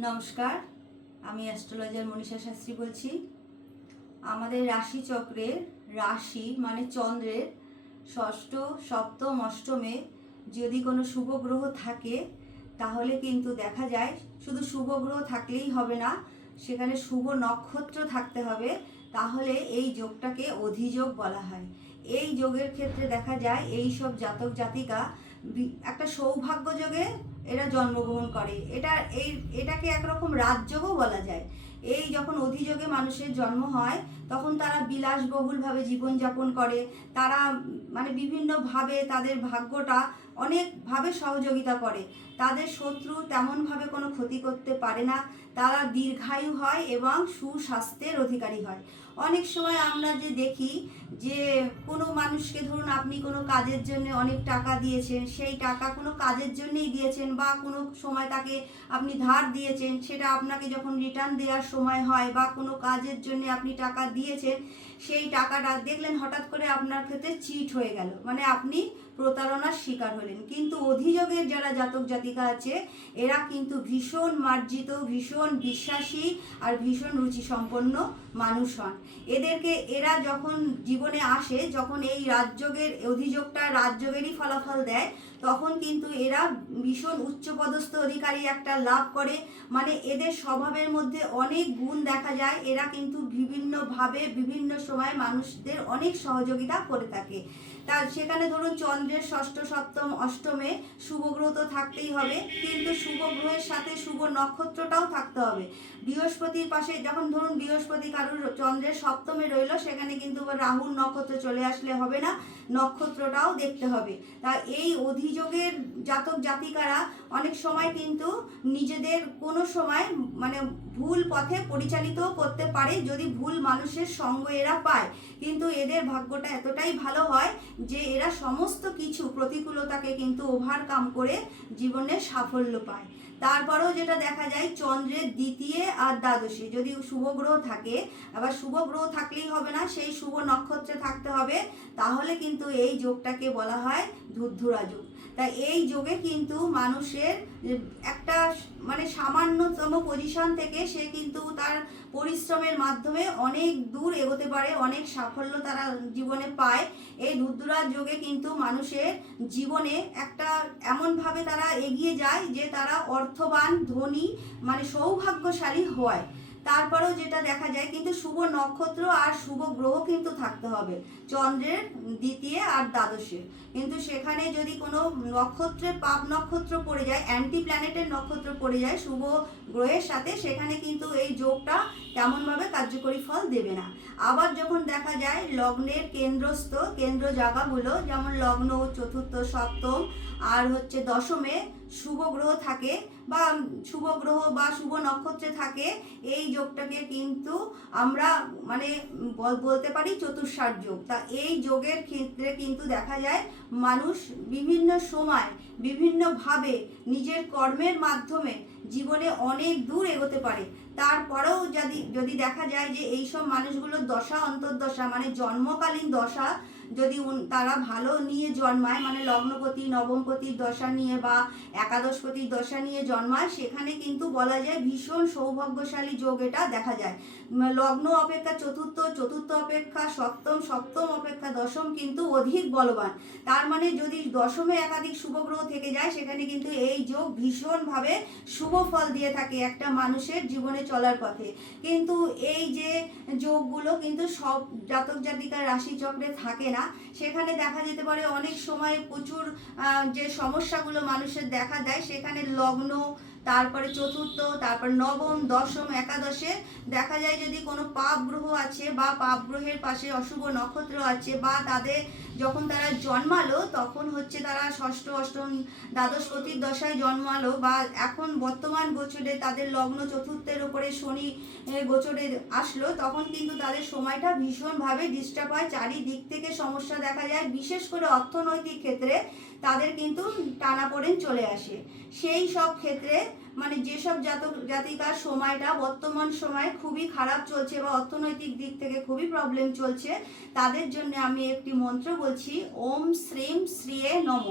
নমস্কার, আমি অ্যাস্ট্রোলজার মনীষা শাস্ত্রী বলছি। আমাদের রাশি চক্রের রাশি মানে চন্দ্রের ষষ্ঠ, সপ্তম, অষ্টমে যদি কোনো শুভ গ্রহ থাকে তাহলে কিন্তু দেখা যায় শুধু শুভ গ্রহ থাকলেই হবে না, সেখানে শুভ নক্ষত্র থাকতে হবে। তাহলে এই যোগটাকে অধিযোগ বলা হয়। এই যোগের ক্ষেত্রে দেখা যায় এই সব জাতক জাতিকা একটা সৌভাগ্য যোগে এরা জন্মগ্রহণ করে। এটাকে একরকম রাজযোগও বলা যায়। এই যখন অধিযোগে মানুষের জন্ম হয় তখন তারা বিলাসবহুলভাবে জীবনযাপন করে। তারা মানে বিভিন্নভাবে তাদের ভাগ্যটা অনেকভাবে সহযোগিতা করে। তাদের শত্রু তেমনভাবে কোনো ক্ষতি করতে পারে না। তারা দীর্ঘায়ু হয় এবং সুস্বাস্থ্যের অধিকারী হয়। অনেক সময় আমরা যে দেখি যে কোনো মানুষকে ধরুন আপনি কোনো কাজের জন্য অনেক টাকা দিয়েছেন, সেই টাকা কোনো কাজের জন্যই দিয়েছেন বা কোনো সময় তাকে আপনি ধার দিয়েছেন, সেটা আপনাকে যখন রিটার্ন দেওয়ার সময় হয় বা কোনো কাজের জন্য আপনি টাকা দিয়েছেন, সেই টাকাটা দেখলেন হঠাৎ করে আপনার ক্ষেত্রে চিট হয়ে গেল, মানে আপনি প্রতারণার শিকার হলেন। কিন্তু অধিযোগের যারা জাতক জাতিকা আছে এরা কিন্তু ভীষণ মার্জিত, ভীষণ বিশ্বাসী আর ভীষণ রুচিসম্পন্ন মানুষ হন। এরা যখন জীবনে আসে, যখন এই রাজযোগের অধিযোগটা রাজযোগেরই ফলাফল দেয়, তখন কিন্তু এরা ভীষণ উচ্চপদস্থ অধিকারী একটা লাভ করে। মানে এদের স্বভাবের মধ্যে অনেক গুণ দেখা যায়। এরা কিন্তু বিভিন্নভাবে বিভিন্ন সময় মানুষদের অনেক সহযোগিতা করে থাকে। সেখানে ধরুন চন্দ্রের ষষ্ঠ, সপ্তম, অষ্টমে শুভ গ্রহ তো থাকতেই হবে, কিন্তু শুভ গ্রহের সাথে শুভ নক্ষত্রটাও থাকতে হবে। বৃহস্পতির পাশে যখন ধরুন বৃহস্পতি কারুর চন্দ্রের সপ্তমে রইল, সেখানে কিন্তু রাহুর নক্ষত্র চলে আসলে হবে না, নক্ষত্রটাও দেখতে হবে। তা এই অধিযোগের জাতক জাতিকারা অনেক সময় কিন্তু নিজেদের কোনো সময় মানে ভুল পথে পরিচালিত করতে পারে যদি ভুল মানুষের সঙ্গ এরা পায়। কিন্তু এদের ভাগ্যটা এতটাই ভালো হয় যে এরা সমস্ত কিছু প্রতিকূলতাকে কিন্তু ওভারকাম করে জীবনে সাফল্য পায়। তারপরেও যেটা দেখা যায় চন্দ্রের দ্বিতীয় আর দ্বাদশে যদি শুভ গ্রহ থাকে, আবার শুভ গ্রহ থাকলেই হবে না, সেই শুভ নক্ষত্রে থাকতে হবে। তাহলে কিন্তু এই যোগটাকে বলা হয় ধুরধুরা যোগ। তাই এই যোগে কিন্তু মানুষের একটা মানে সামান্যতম পজিশন থেকে সে কিন্তু তার পরিশ্রমের মাধ্যমে অনেক দূর এগোতে পারে, অনেক সাফল্য তারা জীবনে পায়। এই ধুরধুরা যোগে কিন্তু মানুষের জীবনে একটা এমনভাবে তারা এগিয়ে যায় যে তারা অর্থবান, ধনী, মানে সৌভাগ্যশালী হয়। তারপরেও যেটা দেখা যায় কিন্তু শুভ নক্ষত্র আর শুভ গ্রহ কিন্তু থাকতে হবে চন্দ্রের দ্বিতীয় আর দ্বাদশে। কিন্তু সেখানে যদি কোনো নক্ষত্রে পাপ নক্ষত্র পড়ে যায়, অ্যান্টি প্ল্যানেটের নক্ষত্র পড়ে যায় শুভ গ্রহের সাথে, সেখানে কিন্তু এই যোগটা তেমনভাবে কার্যকরী ফল দেবে না। আবার যখন দেখা যায় লগ্নের কেন্দ্র জায়গাগুলো, যেমন লগ্ন, চতুর্থ, সপ্তম আর দশমে শুভ গ্রহ থাকে বা শুভ গ্রহ বা শুভ নক্ষত্রে থাকে, এই যোগটাকে কিন্তু আমরা মানে বলতে পারি চতুর্সার যোগ। তা এই যোগের ক্ষেত্রে কিন্তু দেখা যায় মানুষ বিভিন্ন সময় বিভিন্নভাবে নিজের কর্মের মাধ্যমে জীবনে অনেক দূর এগোতে পারে। তারপরেও যদি দেখা যায় যে এইসব মানুষগুলোর দশা অন্তর্দশা মানে জন্মকালীন দশা যদি তারা ভালো নিয়ে জন্মায়, মানে লগ্নপতি নবমপতির দশা নিয়ে বা একাদশপতির দশা নিয়ে জন্মায়, সেখানে কিন্তু বলা যায় ভীষণ সৌভাগ্যশালী যোগ এটা দেখা যায়। লগ্ন অপেক্ষা চতুর্থ, চতুর্থ অপেক্ষা সপ্তম, সপ্তম অপেক্ষা দশম কিন্তু অধিক বলবান। তার মানে যদি দশমে একাধিক শুভ গ্রহ থেকে যায়, সেখানে কিন্তু এই যোগ ভীষণভাবে শুভ ফল দিয়ে থাকে একটা মানুষের জীবনে চলার পথে। কিন্তু এই যে যোগগুলো কিন্তু সব জাতক জাতিকার রাশিচক্রে থাকে না। সেখানে দেখা যেতে পারে অনেক সময় প্রচুর যে সমস্যাগুলো মানুষের দেখা দেয়, সেখানে লগ্ন, তারপরে চতুর্থ, তারপর নবম, দশম, একাদশে দেখা যায় যদি কোনো পাপ গ্রহ আছে বা পাপ গ্রহের পাশে অশুভ নক্ষত্র আছে বা তাদের যখন তারা জন্মালো তখন তারা ষষ্ঠ, অষ্টম, দ্বাদশপতির দশায় জন্মালো বা এখন বর্তমান গোচরে তাদের লগ্ন চতুর্থের ওপরে শনি গোচরে আসলো, তখন কিন্তু তাদের সময়টা ভীষণভাবে ডিস্টার্ব হয়, চারিদিক থেকে সমস্যা দেখা যায়। বিশেষ করে অর্থনৈতিক ক্ষেত্রে তাদের কিন্তু টানাপোড়েন চলে আসে। সেই সব ক্ষেত্রে মানে যেসব জাতিকার সময়টা বর্তমান সময় খুবই খারাপ চলছে বা অর্থনৈতিক দিক থেকে খুবই প্রবলেম চলছে, তাদের জন্য আমি একটি মন্ত্র বলছি, ওম শ্রীম শ্রিয়ে নম।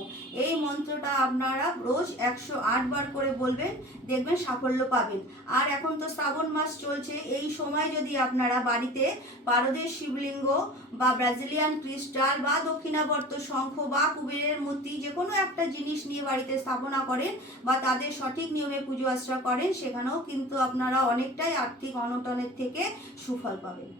এই মন্ত্রটা আপনারা রোজ 108 বার করে বলবেন, দেখবেন সাফল্য পাবেন। আর এখন তো শ্রাবণ মাস চলছে, এই সময় যদি আপনারা বাড়িতে পারদের শিবলিঙ্গ বা ব্রাজিলিয়ান ক্রিস্টাল বা দক্ষিণাবর্ত শঙ্খ বা কুবেরের মূর্তি যে কোনো একটা জিনিস নিয়ে বাড়িতে স্থাপনা করেন বা তাদের সঠিক নিয়মে পুজো আর্চনা করেন, সেখানেও কিন্তু আপনারা অনেকটাই আর্থিক অনটনের থেকে সুফল পাবেন।